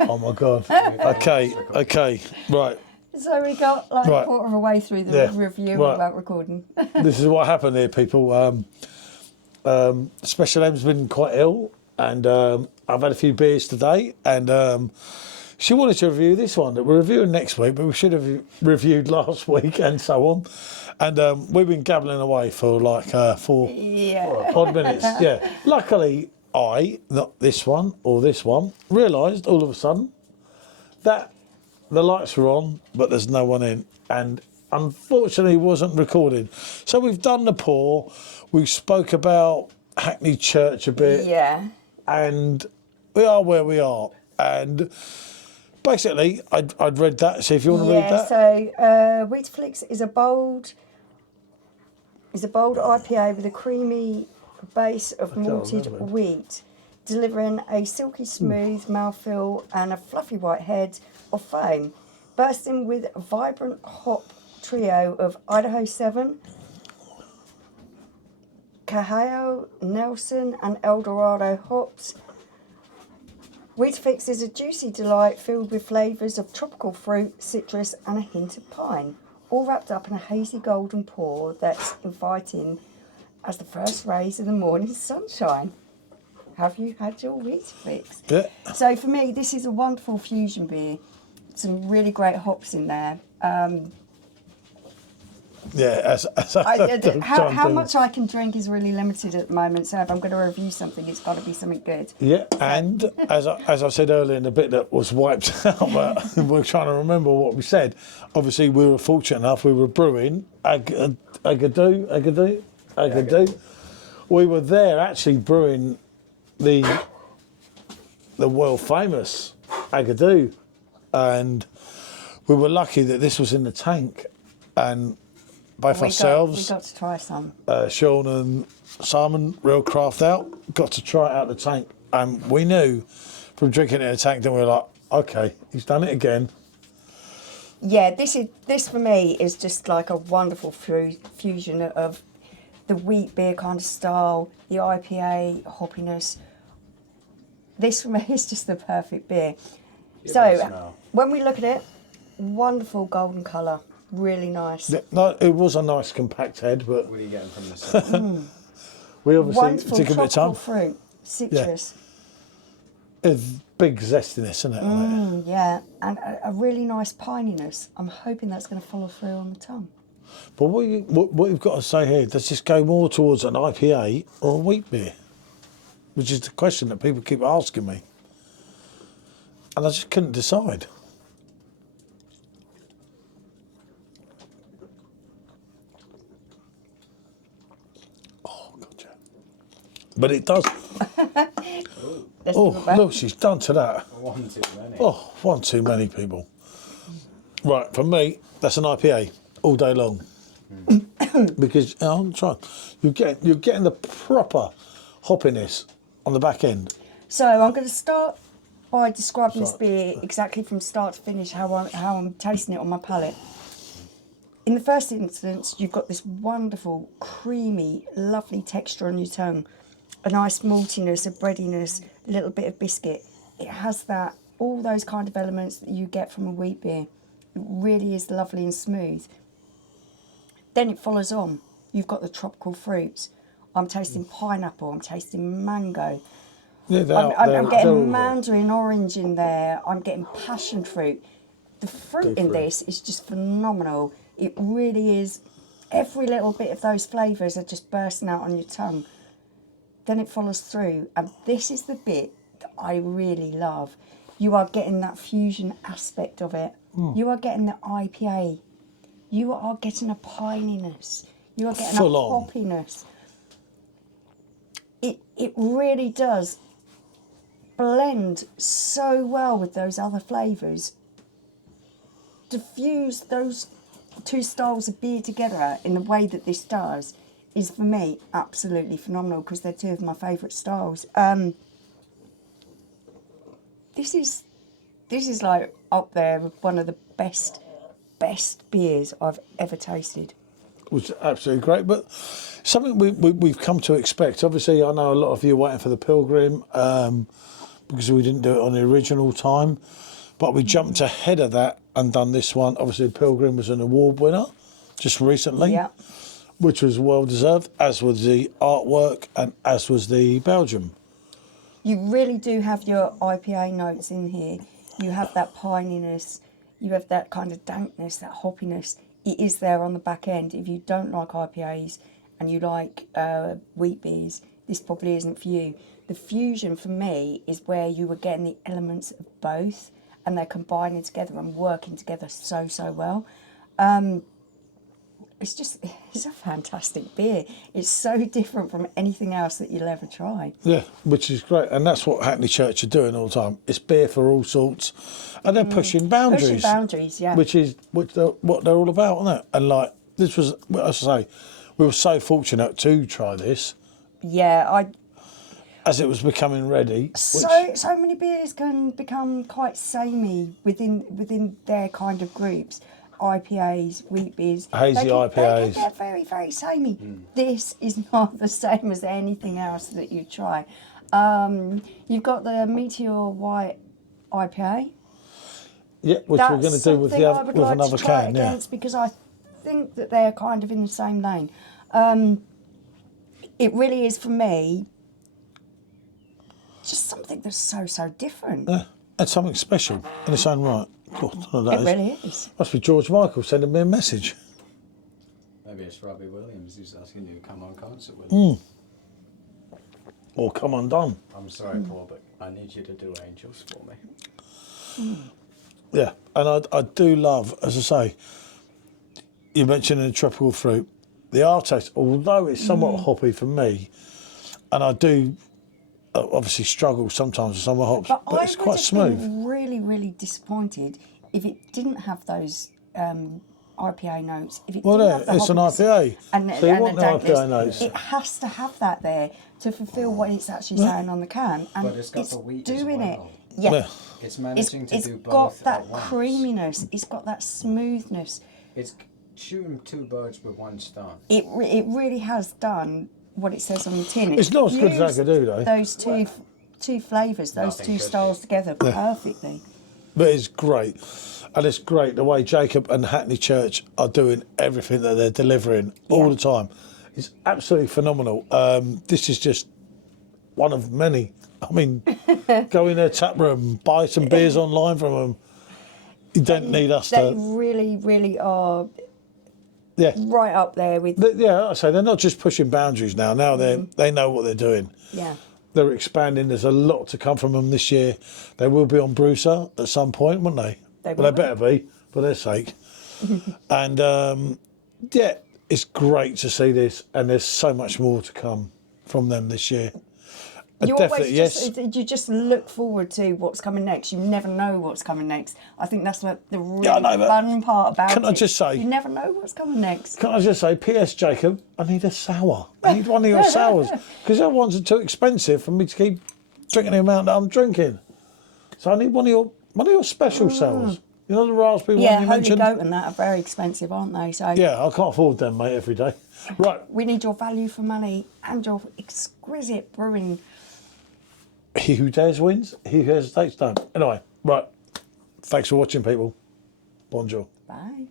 Oh my God. Okay, right. So we got like a quarter of a way through the review without recording. This is what happened here, people. Special M's been quite ill, and I've had a few beers today, and she wanted to review this one that we're reviewing next week, but we should have reviewed last week and so on. And we've been gabbling away for like 4 odd minutes. Yeah. Luckily, not this one or this one, realised all of a sudden that the lights were on, but there's no one in, and unfortunately wasn't recording. So we've done the pour. We spoke about Hackney Church a bit. Yeah. And we are where we are. And basically, I'd read that. So if you want to read that. So Weetafix is a bold IPA with a creamy base of malted wheat, delivering a silky smooth mouthfeel and a fluffy white head of foam, bursting with a vibrant hop trio of Idaho 7, Kohia, Nelson and Dorado hops. Weetafix is a juicy delight filled with flavours of tropical fruit, citrus and a hint of pine, all wrapped up in a hazy golden pour that's inviting as the first rays of the morning sunshine. Have you had your Weetafix? Yeah. So for me, this is a wonderful fusion beer. Some really great hops in there. How much I can drink is really limited at the moment, so if I'm going to review something, it's got to be something good. Yeah, and as I said earlier in the bit that was wiped out, but we're trying to remember what we said. Obviously, we were fortunate enough, we were brewing Agadoo. We were there actually brewing the world famous Agadoo, and we were lucky that this was in the tank, and both ourselves, we got to try some. Sean and Simon, real craft out, got to try it out the tank, and we knew from drinking it in the tank, then we were like, okay, he's done it again. Yeah, this for me is just like a wonderful fusion of the wheat beer kind of style, the IPA hoppiness. This for me is just the perfect beer. So when we look at it, wonderful golden colour, really nice. Yeah, no, it was a nice compact head, but what are you getting from this? We obviously wonderful took a bit of time. Fruit, citrus. Yeah. It's big zestiness, isn't it? On it? Yeah, and a really nice pininess. I'm hoping that's going to follow through on the tongue. But what you've got to say here, does this go more towards an IPA or a wheat beer? Which is the question that people keep asking me. And I just couldn't decide. Oh, gotcha. But it does. Oh, look, she's done to that. One too many. Oh, one too many people. Right, for me, that's an IPA all day long. Because I'm trying. You're getting the proper hoppiness on the back end. So I'm going to start by describing this beer exactly from start to finish, how I'm tasting it on my palate. In the first instance, you've got this wonderful, creamy, lovely texture on your tongue. A nice maltiness, a breadiness, a little bit of biscuit. It has all those kind of elements that you get from a wheat beer. It really is lovely and smooth. Then it follows on. You've got the tropical fruits. I'm tasting pineapple, I'm tasting mango. Yeah, I'm getting mandarin orange in there. I'm getting passion fruit. The fruit in this is just phenomenal. It really is. Every little bit of those flavours are just bursting out on your tongue. Then it follows through, and this is the bit that I really love. You are getting that fusion aspect of it. You are getting the IPA. You are getting a pininess. You are getting full a hoppiness. It really does blend so well with those other flavours. To fuse those two styles of beer together in the way that this does is, for me, absolutely phenomenal, because they're two of my favourite styles. This is like up there with one of the best beers I've ever tasted. Was absolutely great, but something we've come to expect. Obviously, I know a lot of you are waiting for the Pilgrim, because we didn't do it on the original time. But we jumped ahead of that and done this one. Obviously, Pilgrim was an award winner just recently, Yeah. which was well deserved, as was the artwork and as was the Belgium. You really do have your IPA notes in here. You have that pininess, you have that kind of dankness, that hoppiness. It is there on the back end. If you don't like IPAs and you like wheat beers, this probably isn't for you. The fusion for me is where you were getting the elements of both and they're combining together and working together so well. It's a fantastic beer. It's so different from anything else that you'll ever try. Yeah, which is great. And that's what Hackney Church are doing all the time. It's beer for all sorts. And they're pushing boundaries. Pushing boundaries, yeah. Which is what they're all about, isn't it? And like, this was, as I say, we were so fortunate to try this. Yeah, as it was becoming ready. So many beers can become quite samey within their kind of groups. IPAs, wheat beers. Hazy IPAs. They can get very, very samey. This is not the same as anything else that you try. You've got the Meteor White IPA. Yeah, which we're going to do with another can. Yeah, because I think that they're kind of in the same lane. It really is for me. Just something that's so different. Yeah, and something special in its own right. God, it really is. Must be George Michael sending me a message. Maybe it's Robbie Williams who's asking you to come on concert with him. Or come undone. I'm sorry, Paul, but I need you to do Angels for me. Yeah, and I do love, as I say, you mentioned the tropical fruit, the aftertaste, although it's somewhat hoppy for me, and I do obviously struggle sometimes with some hops, but it's quite smooth. Been really disappointed if it didn't have those IPA notes. If it didn't have the it's an hoppiness IPA, and so you and want the dankness, IPA notes. It has to have that there to fulfil what it's actually saying on the can, and But it's got the wheat doing as well. it. Yeah. It's managing to do both It's got that at once. creaminess. It's got that smoothness. It's shooting two birds with one stone. It really has done what it says on the tin. It's not as good as I could do, though. Those two flavours, those two styles together perfectly. But it's great. And it's great the way Jacob and Hackney Church are doing everything that they're delivering all the time. It's absolutely phenomenal. This is just one of many. I mean, go in their tap room, buy some beers online from them. You don't need us They to... really are Yeah. right up there with... Yeah, I say they're not just pushing boundaries now. Now they know what they're doing. Yeah. They're expanding. There's a lot to come from them this year. They will be on Brewster at some point, won't they? They better be, for their sake. And, yeah, it's great to see this. And there's so much more to come from them this year. You Definitely, always you just look forward to what's coming next. You never know what's coming next. I think that's what the really fun part about it. Can I just say... You never know what's coming next. Can I just say, P.S. Jacob, I need a sour. I need one of your sours. Because the other ones are too expensive for me to keep drinking the amount that I'm drinking. So I need one of your special sours. You know the raspberry one you mentioned? Yeah, Holy Goat and that are very expensive, aren't they? So yeah, I can't afford them, mate, every day. Right. We need your value for money and your exquisite brewing. He who dares wins, he who hesitates don't. Anyway, right. Thanks for watching, people. Bonjour. Bye.